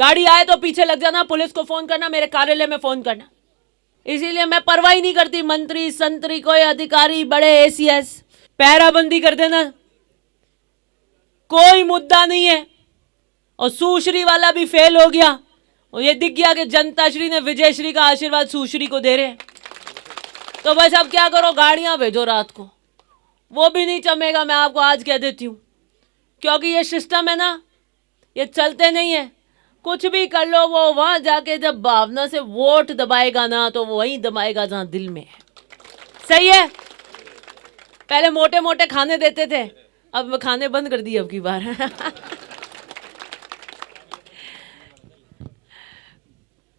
गाड़ी आए तो पीछे लग जाना, पुलिस को फोन करना, मेरे कार्यालय में फोन करना। इसीलिए मैं परवाह ही नहीं करती मंत्री संतरी कोई अधिकारी बड़े एसीएस, पहराबंदी कर देना, कोई मुद्दा नहीं है। और सुश्री वाला भी फेल हो गया और ये दिख गया कि जनता श्री ने विजय श्री का आशीर्वाद सुश्री को दे रहे। तो बस अब क्या करो, गाड़ियां भेजो रात को, वो भी नहीं चमेगा, मैं आपको आज कह देती हूं, क्योंकि ये सिस्टम है ना, ये चलते नहीं है। कुछ भी कर लो, वो वहां जाके जब भावना से वोट दबाएगा ना, तो वो वहीं दबाएगा जहां दिल में है। सही है। पहले मोटे मोटे खाने देते थे, अब खाने बंद कर दिए अब की बार।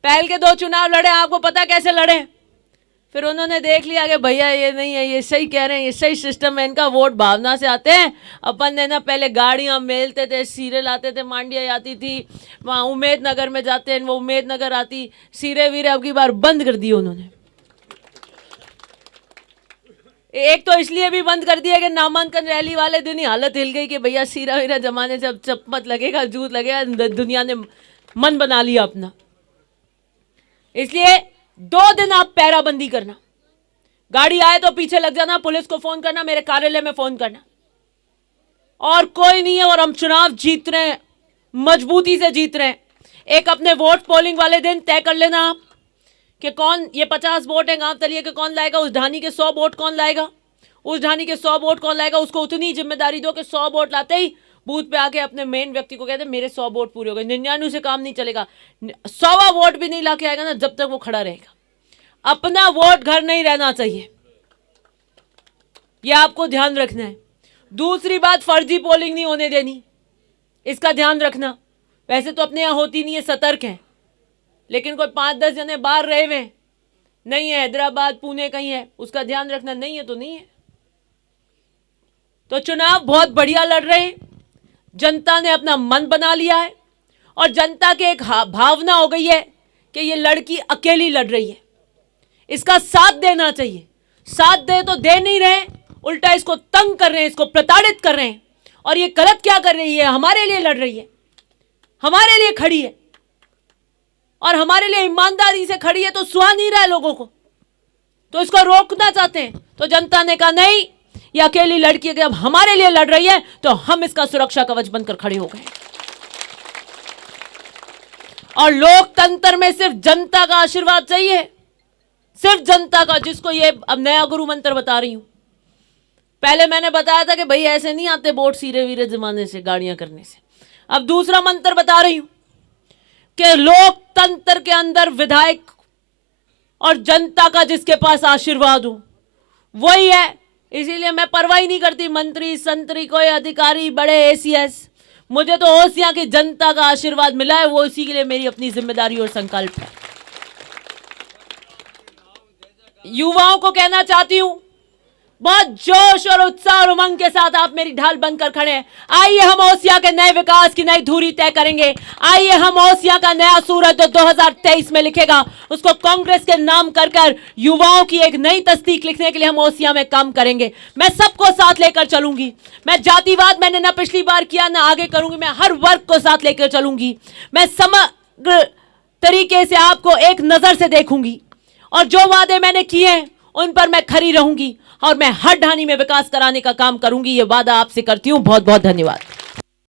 पहल के 2 चुनाव लड़े, आपको पता कैसे लड़े? फिर उन्होंने देख लिया कि भैया ये नहीं है, ये सही कह रहे हैं, ये सही सिस्टम है इनका, वोट भावना से आते हैं। अपन ने ना पहले गाड़ियां मेलते थे, सीरे लाते थे, मांडिया आती थी, वहाँ उम्मेद नगर में जाते हैं, वो उम्मेद नगर आती, सीरे वीरे अब की बार बंद कर दिए उन्होंने। एक तो इसलिए भी बंद कर दिया कि नामांकन रैली वाले दिन ही हालत हिल गई कि भैया सीरा वीरा जमाने से अब चप्पत लगेगा, जूत लगेगा, दुनिया ने मन बना लिया अपना। इसलिए 2 दिन आप पैराबंदी करना, गाड़ी आए तो पीछे लग जाना, पुलिस को फोन करना, मेरे कार्यालय में फोन करना, और कोई नहीं है। और हम चुनाव जीत रहे हैं, मजबूती से जीत रहे हैं। एक अपने वोट पोलिंग वाले दिन तय कर लेना आप कि कौन, ये 50 वोट है गांव तलिए के, कौन लाएगा, उस ढानी के 100 वोट कौन लाएगा, उस ढानी के 100 वोट कौन लाएगा, उसको उतनी जिम्मेदारी दो कि 100 वोट लाते ही बूथ पे आके अपने मेन व्यक्ति को कहते मेरे 100 वोट पूरे हो गए। 99 से काम नहीं चलेगा, 100वां वोट भी नहीं लाके आएगा ना, जब तक वो खड़ा रहेगा। अपना वोट घर नहीं रहना चाहिए, यह आपको ध्यान रखना है। दूसरी बात, फर्जी पोलिंग नहीं होने देनी, इसका ध्यान रखना। वैसे तो अपने यहां होती नहीं है, सतर्क है, लेकिन कोई 5-10 जने बाहर रहे हुए नहीं है, हैदराबाद पुणे कहीं है, उसका ध्यान रखना। नहीं है तो नहीं है। तो चुनाव बहुत बढ़िया लड़ रहे हैं, जनता ने अपना मन बना लिया है, और जनता के एक भावना हो गई है कि ये लड़की अकेली लड़ रही है, इसका साथ देना चाहिए। साथ दे तो दे नहीं रहे, उल्टा इसको तंग कर रहे हैं, इसको प्रताड़ित कर रहे हैं। और ये गलत क्या कर रही है, हमारे लिए लड़ रही है, हमारे लिए खड़ी है, और हमारे लिए ईमानदारी से खड़ी है, तो सुहा नहीं रहा है लोगों को, तो इसको रोकना चाहते हैं। तो जनता ने कहा नहीं, ये अकेली लड़की है, अब हमारे लिए लड़ रही है, तो हम इसका सुरक्षा कवच बनकर खड़े हो गए। और लोकतंत्र में सिर्फ जनता का आशीर्वाद चाहिए, सिर्फ जनता का, जिसको ये अब नया गुरु मंत्र बता रही हूं। पहले मैंने बताया था कि भाई ऐसे नहीं आते वोट सीरे वीरे जमाने से, गाड़ियां करने से। अब दूसरा मंत्र बता रही हूं कि लोकतंत्र के अंदर विधायक और जनता का जिसके पास आशीर्वाद हो वही है। इसीलिए मैं परवाह ही नहीं करती मंत्री संतरी कोई अधिकारी बड़े एसीएस, मुझे तो ओसिया की जनता का आशीर्वाद मिला है, वो इसी के लिए मेरी अपनी जिम्मेदारी और संकल्प है। युवाओं को कहना चाहती हूं, बहुत जोश और उत्साह और उमंग के साथ आप मेरी ढाल बनकर खड़े हैं। आइए हम ओसिया के नए विकास की नई धुरी तय करेंगे। आइए हम ओसिया का नया सूरज जो 2023 में लिखेगा, उसको कांग्रेस के नाम कर युवाओं की एक नई तस्दीक लिखने के लिए हम ओसिया में काम करेंगे। मैं सबको साथ लेकर चलूंगी। मैं जातिवाद मैंने ना पिछली बार किया ना आगे करूंगी, मैं हर वर्ग को साथ लेकर चलूंगी। मैं समग्र तरीके से आपको एक नजर से देखूंगी, और जो वादे मैंने किए हैं उन पर मैं खरी रहूंगी, और मैं हर ढानी में विकास कराने का काम करूंगी। ये वादा आपसे करती हूं। बहुत बहुत धन्यवाद।